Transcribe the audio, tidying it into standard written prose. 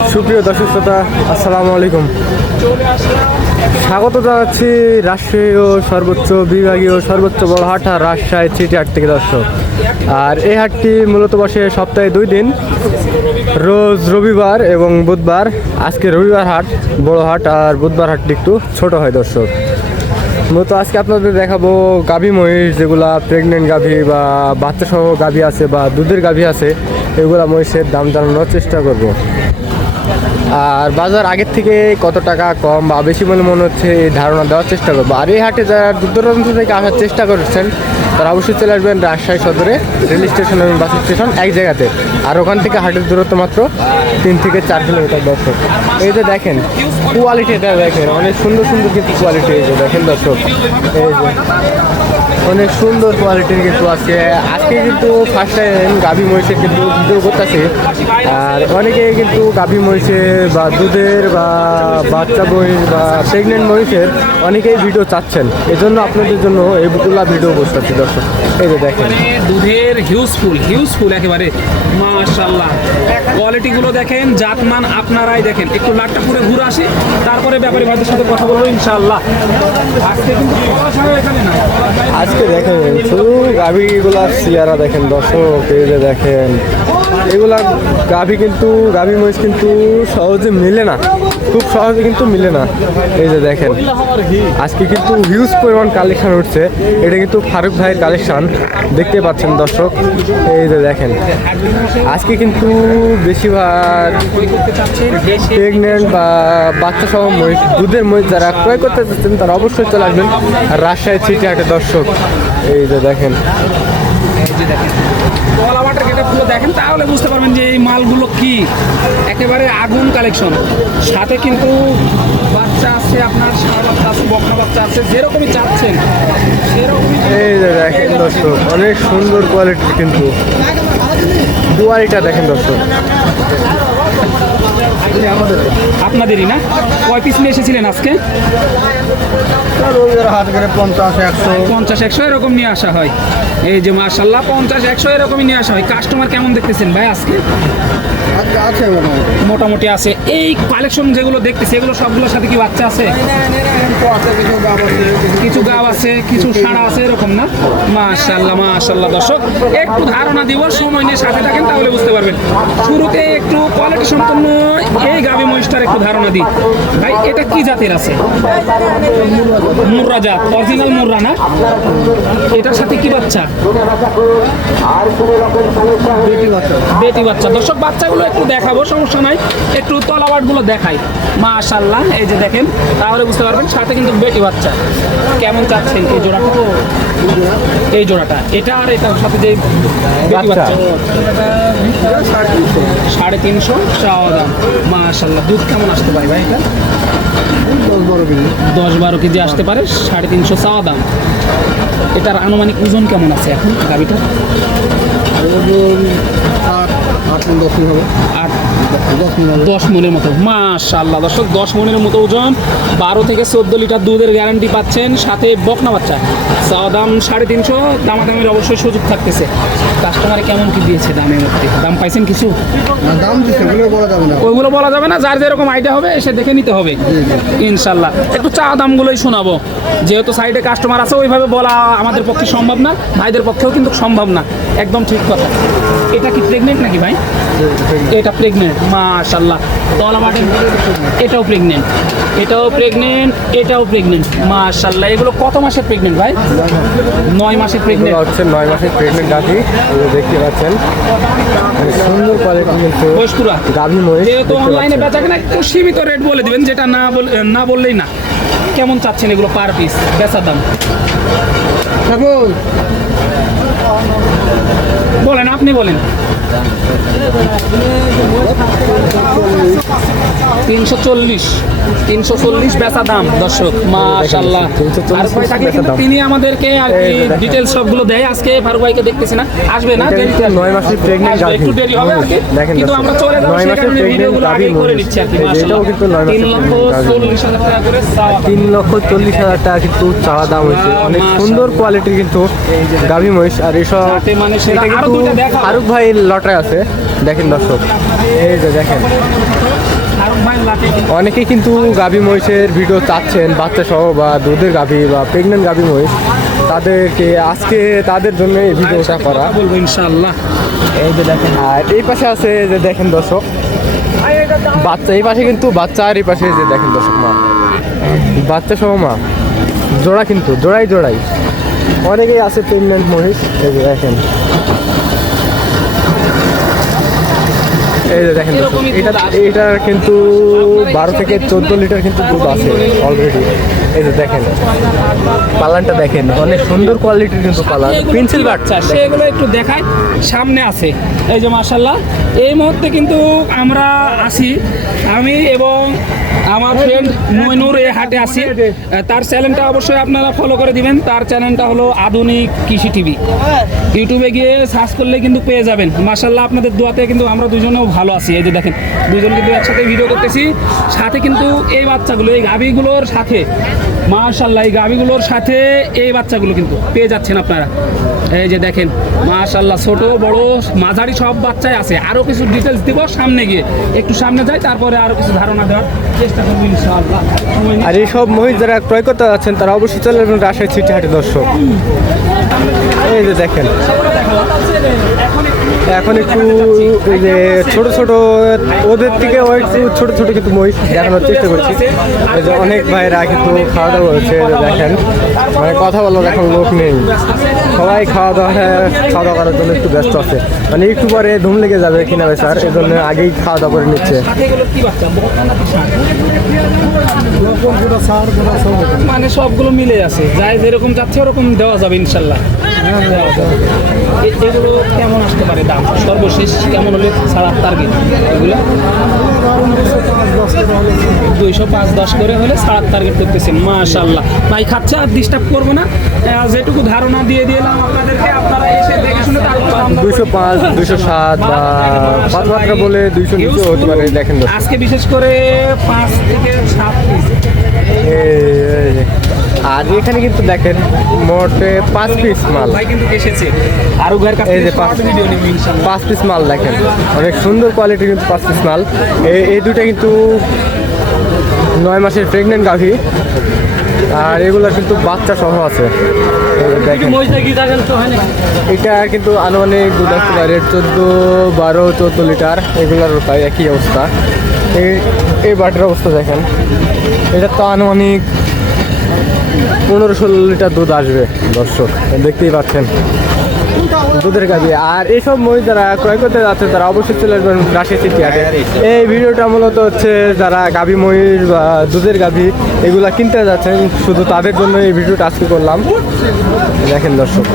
সুপ্রিয় দর্শক শ্রোতা, আসসালামু আলাইকুম। স্বাগত জানাচ্ছি রাষ্ট্রীয় সর্বোচ্চ বিভাগীয় সর্বোচ্চ বড় হাট রাজশাহী সিটি হাট থেকে দর্শক। আর এই হাটটি মূলত বসে সপ্তাহে 2 দিন, রোজ রবিবার এবং বুধবার। আজকে রবিবার হাট বড় হাট, আর বুধবার হাটটি একটু ছোট হয় দর্শক। মূলত আজকে আপনাদের দেখাবো গাভী মহিষ, যেগুলা প্রেগনেন্ট গাভী বা বাচ্চা সহ গাভী আছে বা দুধের গাভী আছে, এগুলা মহিষের দাম জানানোর চেষ্টা করব। আর বাজার আগের থেকে কত টাকা কম বা বেশি বলে মনে হচ্ছে এই ধারণা দেওয়ার চেষ্টা করবো। আর এই হাটে যারা দূর দূরান্ত থেকে আসার চেষ্টা করছেন তারা অবশ্যই চলে আসবেন রাজশাহী সদরে রেল স্টেশন এবং বাস স্টেশন এক জায়গাতে। আর ওখান থেকে হাটের দূরত্ব মাত্র 3 থেকে 4 কিলোমিটার দর্শক। এই যে দেখেন কোয়ালিটিটা দেখেন, অনেক সুন্দর সুন্দর কিন্তু কোয়ালিটি। এই যে দেখেন দর্শক, এই যে অনেক সুন্দর কোয়ালিটির কিন্তু আজকে কিন্তু ফার্স্ট টাইম গাভী মহিষের কিন্তু ভিডিও করতেছে। আর অনেকে কিন্তু গাভী মহিষের বা দুধের বা বাচ্চা মহিষ বা প্রেগনেন্ট মহিষের অনেকেই ভিডিও চাচ্ছেন, এজন্য আপনাদের জন্য এইগুলা ভিডিও করতেছি দর্শক। এই যে দেখেন দুধের হিউজফুল একেবারে মাশাআল্লাহ। কোয়ালিটিগুলো দেখেন, জাতমান আপনারাই দেখেন। একটু লাটটা পুরো ঘুরে আসি, তারপরে ব্যাপারী ভাইদের সাথে কথা বলবো ইনশাআল্লাহ। আজকে কিন্তু এখানে না, আজকে দেখেন শুধু গাভীগুলার চেহারা দেখেন দর্শক। এই যে দেখেন এগুলা গাভী কিন্তু গাভী মহিষ কিন্তু সহজে মিলে না, খুব সহজে কিন্তু মিলে না। এই যে দেখেন আজকে কিন্তু হিউজ পরিমাণ কালেকশন উঠছে। এটা কিন্তু ফারুক ভাইয়ের কালেকশন দেখতে পাচ্ছেন দর্শক। এই যে দেখেন আজকে কিন্তু বেশিরভাগ প্রেগনেন্ট বা বাচ্চা সহ মহিষ, দুধের মহিষ যারা ক্রয় করতে চাচ্ছেন তারা অবশ্যই চলে আসবেন রাজশাহী সিটি হাটে দর্শক। এই যে দেখেন দেখেন তাহলে বুঝতে পারবেন যে এই মালগুলো কি একেবারে আগুন কালেকশন। সাথে কিন্তু বাচ্চা আছে, আপনার ষাঁড় বাচ্চা আছে, বকনা বাচ্চা আছে, যেরকমই চাচ্ছেন সেরকমই। এই যে দেখেন দর্শক অনেক সুন্দর কোয়ালিটির কিন্তু কোয়ালিটিটা দেখেন দর্শক। আপনাদেরই না? কয় পিস নিয়ে এসেছিলেন আজকে? 50-100 এরকম নিয়ে আসা হয়। এই যে মাশাআল্লাহ 50-100 এরকমই নিয়ে আসা হয়। কাস্টমার কেমন দেখতেছেন ভাই আজকে? আছে মোটামুটি আছে। এই কালেকশন যেগুলো দেখতেছি এগুলো সবগুলোর সাথে কি বাচ্চা আছে? কিছু গাব আছে, কিছু ষাঁড়া আছে, এরকম না? মাশাআল্লাহ দর্শক, একটু ধারণা দিব, সময় নিয়ে সাথে থাকেন তাহলে বুঝতে পারবেন। শুরুতে একটু কোয়ালিটি সম্পন্ন এই গাভী মহিষটার একটু ধারণা দিই ভাই। এটা কি জাতের আছে? মুর্রা জাত, অরিজিনাল মুর্রা না? এটার সাথে কি বাচ্চা? বেটি বাচ্চা। দর্শক বাচ্চাগুলো একটু দেখাবো, সমস্যা নাই, একটু তলাবাটগুলো দেখাই। মাশাআল্লাহ এই যে দেখেন, তাহলে বুঝতে পারবেন। সাথে কিন্তু বেটি বাচ্চা। কেমন চাচ্ছেন এই জোড়াটা? এই জোড়াটা এটা আর এটার সাথে যে বেটি বাচ্চা 350 চাওয়া দাম। মাশাআল্লাহ দুধ কেমন আসতে পারে ভাই? এটা 10-12 কেজি আসতে পারে, 350 চাওয়া দাম। এটার আনুমানিক ওজন কেমন আছে এখন গাভীটা? 10 মনের মতো। মাশাআল্লাহ দর্শক 10 মনের মতো ওজন, 12 থেকে 14 লিটার দুধের গ্যারান্টি পাচ্ছেন। সাথে বকনা বাচ্চা, চাওয়া দাম 350। দামাদামের অবশ্যই সুযোগ থাকতেছে। কাস্টমারে কেমন কি দিয়েছে দামের মধ্যে? দাম পাইছেন কিছু? দাম দিচ্ছে ওইগুলো বলা যাবে না, যার যেরকম আইডিয়া হবে এসে দেখে নিতে হবে ইনশাল্লাহ। একটু চা দামগুলোই শোনাবো, যেহেতু সাইডে কাস্টমার আছে। ওইভাবে বলা আমাদের পক্ষে সম্ভব না, ভাইদের পক্ষেও কিন্তু সম্ভব না। একদম ঠিক কথা। এটা কি প্রেগনেন্ট নাকি ভাই? এটা প্রেগনেন্ট। মাশাআল্লাহ তলা মাঠে এটাও প্রেগনেন্ট, এটাও প্রেগনেন্ট, এটাও প্রেগনেন্ট। মাশাআল্লাহ এগুলো কত মাসের প্রেগনেন্ট ভাই? 9 মাসের প্রেগনেন্ট হচ্ছে। 9 মাসের প্রেগনেন্ট গাভী দেখতে পাচ্ছেন, সুন্দর কোয়ালিটি কিন্তু বয়সপুরা গাভী মহিষ। যেহেতু অনলাইনে বেচা কেনা একটু সীমিত রেট বলে দিবেন, যেটা না বললেই না। কেমন চাচ্ছেন এগুলো পার পিস বেচার দাম? বলেন, আপনি বলেন। 340 বেচা দাম দর্শক। মাশাআল্লাহ ফারুক ভাই থাকলে কিন্তু তিনি আমাদেরকে আর কি ডিটেইলস সবগুলো দেয়। আজকে ফারুক ভাইকে দেখতেছি না, আসবে না, 9 মাসের প্রেগনেন্ট গাভী, একটু দেরি হবে আর কি, কিন্তু আমরা চলে যাব সেই কারণে ভিডিওগুলো আগে করে নিচ্ছি আর কি। মাশাআল্লাহ 3,40,000 টাকা করে চাওয়া। 3,40,000 টাকা কিন্তু চাওয়া দাম হয়েছে। অনেক সুন্দর কোয়ালিটির কিন্তু গাভী মহিষ। আর এসব মানে সেটা কিন্তু ফারুক ভাই লটে আছে। দেখেন দর্শক, এই যে দেখেন অনেকেই কিন্তু গাভী মহিষের ভিডিও চাচ্ছেন, বাচ্চা সহ বা দুধের গাভী বা প্রেগনেন্ট গাভী মহিষ, তাদেরকে আজকে তাদের জন্য এই ভিডিওটা করা। বলবো ইনশাআল্লাহ। এই যে দেখেন, আর এই পাশে আছে যে দেখেন দর্শক বাচ্চা, এই পাশে কিন্তু বাচ্চা, আর এই পাশে যে দেখেন দর্শক মা, বাচ্চা সহ মা, জোড়া কিন্তু জোড়াই জোড়াই। অনেকেই আছে প্রেগনেন্ট মহিষ, এই যে দেখেন, এই যে দেখেন দর্শক, এটার কিন্তু 12 থেকে 14 লিটার কিন্তু দুধ আছে অলরেডি। এই যে দেখেন পালানটা দেখেন, অনেক সুন্দর কোয়ালিটির কিন্তু পালান, পেন্সিল বাচ্চা। সেগুলো একটু দেখায়, সামনে আছে এই যে মাশাআল্লাহ। এই মুহূর্তে কিন্তু আমরা আছি, আমি এবং আমার ফ্রেন্ড মইনুর এই হাটে আছি। তার চ্যানেলটা অবশ্যই আপনারা ফলো করে দিবেন। তার চ্যানেলটা হলো আধুনিক কৃষি টিভি। ইউটিউবে গিয়ে সার্চ করলে কিন্তু পেয়ে যাবেন। মাশাআল্লাহ আপনাদের দোয়াতে কিন্তু আমরা দুজনেও ভালো আছি। এই যে দেখেন, দুজন কিন্তু একসাথে ভিডিও করতেছি, সাথে কিন্তু এই বাচ্চাগুলো, এই গাভীগুলোর সাথে মাশাআল্লাহ, এই গাভীগুলোর সাথে এই বাচ্চাগুলো কিন্তু পেয়ে যাচ্ছেন আপনারা। এই যে দেখেন মাশাআল্লাহ, ছোট বড় মাঝারি সব বাচ্চাই আছে। আরও কিছু ডিটেলস দিব সামনে গিয়ে, একটু সামনে যাই, তারপরে আরও কিছু ধারণা দেওয়ার চেষ্টা করবো ইনশাআল্লাহ। আর এই সব মহিষ যারা ক্রয় করতে যাচ্ছেন তারা অবশ্যই চলে যাবেন রাজশাহী সিটি হাটে দর্শক। এই যে দেখেন, এখন একটু এই যে ছোট ছোট, ওদের থেকে একটু ছোট ছোট কিন্তু মহিষ দেখানোর চেষ্টা করছি। এই যে অনেক ভাইরা কিন্তু খাওয়া দাওয়া করছে, এই যে দেখেন, মানে কথা বলার এখন লোক নেই, সবাই খাওয়া দাওয়া করার জন্য একটু ব্যস্ত আছে। মানে একটু পরে ধুম লেগে যাবে কিনা স্যার, এই জন্য আগেই খাওয়া দাওয়া করে নিচ্ছে। মানে সবগুলো মিলে আছে, যাই যেরকম যাচ্ছে ওরকম দেওয়া যাবে ইনশাল্লাহ। এগুলো কেমন আসতে পারে দাম সর্বশেষ, কেমন হলে ছাড়ার টার্গেট? এগুলো 205-10 করে হলে ছাড়ার টার্গেট করতেছেন। মাশাআল্লাহ ভাই, খাচ্ছে আর ডিস্টার্ব করবো না, যেটুকু ধারণা দিয়ে দিলাম আপনাদেরকে, আপনারা এসে দেখে শুনে তারপর 205, 207 বা কথাবার্তা বলে 200 নিচে হতে পারে। দেখেন আজকে বিশেষ করে 5 থেকে 7 পিস। আর এখানে কিন্তু দেখেন মোট 5 পিস মাল ভাই কিন্তু এসেছে আরো ঘরের কাছে, এই যে শর্ট ভিডিও নিব ইনশাআল্লাহ। 5 পিস মাল দেখেন, অনেক সুন্দর কোয়ালিটির কিন্তু 5 পিস মাল। এই দুটো কিন্তু 9 মাসের প্রেগনেন্ট গাভী, আর এগুলো কিন্তু বাচ্চা সহ আছে। দেখেন এটা কিন্তু আনুমানিক দুধ আসতে পারে 14 লিটার, এগুলোর প্রায় একই অবস্থা। এই বাটির অবস্থা দেখেন, এটা তো আনুমানিক 15-16 লিটার দুধ আসবে দর্শক, দেখতেই পাচ্ছেন দুধের গাভী। আর এইসব মহিষ যারা ক্রয় করতে যাচ্ছে তারা অবশ্যই চলে আসবেন রাজশাহী সিটি হাটে। এই ভিডিওটা মূলত হচ্ছে যারা গাভী মহিষ বা দুধের গাভী এগুলা কিনতে যাচ্ছেন, শুধু তাদের জন্য এই ভিডিওটা আজকে করলাম। দেখেন দর্শক।